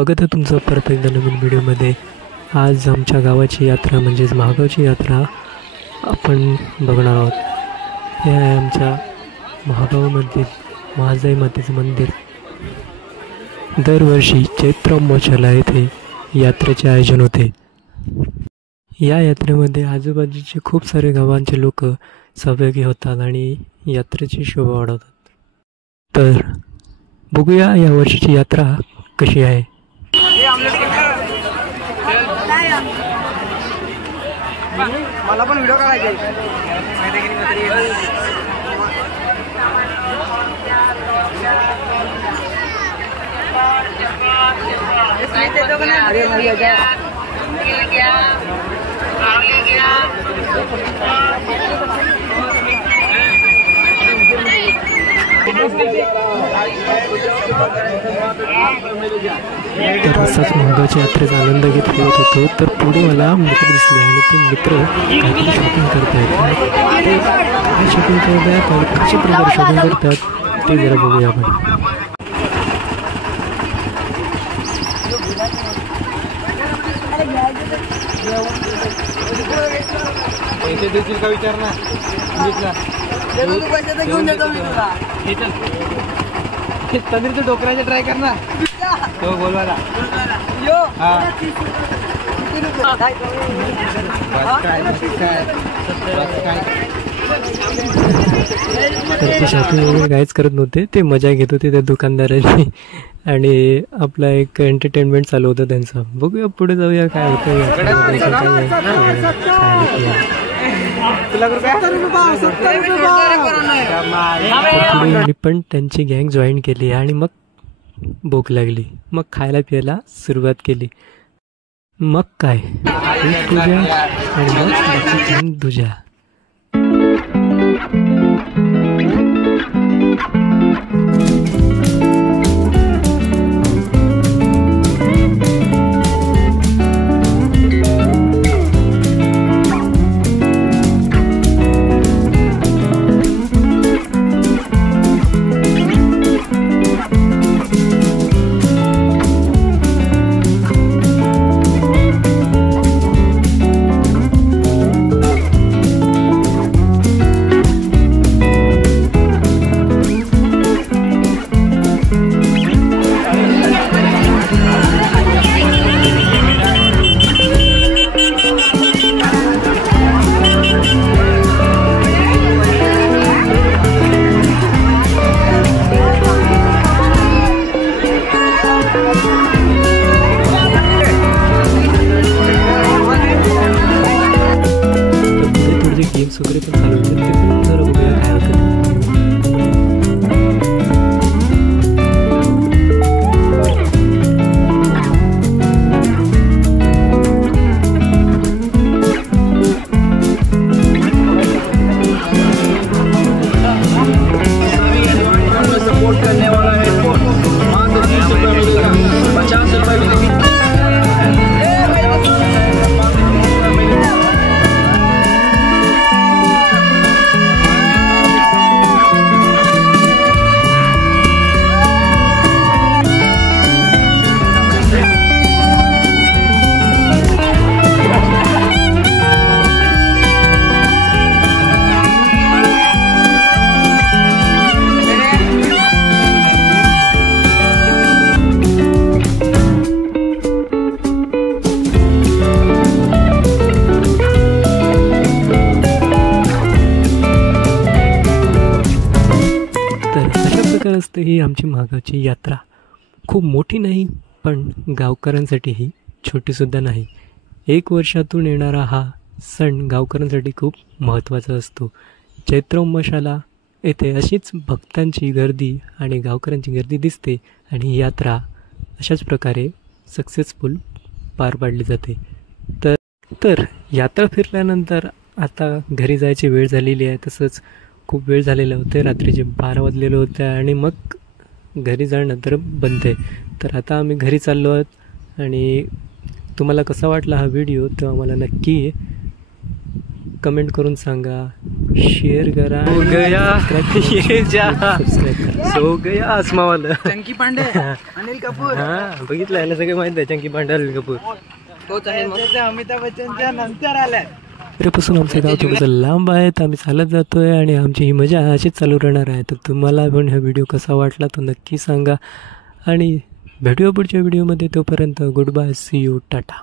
स्वागत आहे तुमचं परत एकदा नवीन व्हिडिओमध्ये। आज आमच्या गावाची यात्रा म्हणजेच महागावची यात्रा आपण बघणार आहोत। हे आहे आमच्या महागावमधील महाजाई मातेचं मंदिर। दरवर्षी चैत्र अमावस्येला येथे यात्रेचे आयोजन होते। या यात्रेमध्ये आजूबाजूचे खूप सारे गावांचे लोक सहभागी होतात आणि यात्रेची शोभा वाढवतात। तर बघूया या वर्षीची यात्रा कशी आहे। मला पण व्हिडिओ करायचा आहे। तर असाच महागावच्या यात्रेचा आनंद घेत फिरत होतो तर पुढे मला मित्र दिसले आणि ते मित्र काहीतरी शॉपिंग करत आहेत। ते काय शॉपिंग करत आहेत आणि कशा प्रकारे शॉपिंग करतात ते जरा बघूया आपण। पैसे देतील का विचार ना। घेऊन देतो मी तुला। तंदुरीचं डोकराचं ट्राय कर ना। तो बोलवाला ते शॉपिंग वगैरे काहीच करत नव्हते, ते मजा घेत होते त्या दुकानदारांनी आणि आपला एक एंटरटेनमेंट चालू होतं त्यांचं। बघूया पुढे जाऊया काय होतं। मी पण त्यांची गँग जॉईन केली आणि मग भूक लागली, मग खायला प्यायला सुरुवात केली। मग काय तुझ्या आणि मग तुझ्या। गेम्स वगैरे पण चालू होते, ते पण जरा बघूया काय होतं। सपोर्ट करने वाला है असते ही आमची महागावची यात्रा। खूप मोठी नाही पण गावकऱ्यांसाठी ही छोटीसुद्धा नाही। एक वर्षातून येणारा हा सण गावकऱ्यांसाठी खूप महत्त्वाचा असतो। चैत्र अमावस्येला येथे अशीच भक्तांची गर्दी आणि गावकऱ्यांची गर्दी दिसते आणि यात्रा अशाच प्रकारे सक्सेसफुल पार पाडली जाते। तर यात्रा फिरल्यानंतर आता घरी जायची वेळ झालेली आहे। तसंच खूप वेळ झालेला होते, रात्रीचे 12 वाजलेले होते आणि मग घरी जाण्यानंतर बनते। तर आता आम्ही घरी चाललो आहोत आणि तुम्हाला कसा वाटला हा व्हिडिओ तो आम्हाला नक्की कमेंट करून सांगा। शेअर करा, हो गया ये जा सबस्क्राईब करा. सो गया आसमावाला. चंकी पांडे, अनिल कपूर, हा बघितलं, याला सगळं माहित आहे. चंकी पांडे, अनिल कपूर. तोच आहे मग. अमिताभ बच्चनच्या नंतर आल्या. तरीपासून आमचं गाव थोडंसं लांब आहे, तर आम्ही चालत जातोय आणि आमची ही मजा अशीच चालू राहणार आहे. तर तुम्हाला पण हा व्हिडिओ कसा वाटला तो नक्की सांगा आणि भेटूया पुढच्या व्हिडिओमध्ये. तोपर्यंत good bye, see you, Tata.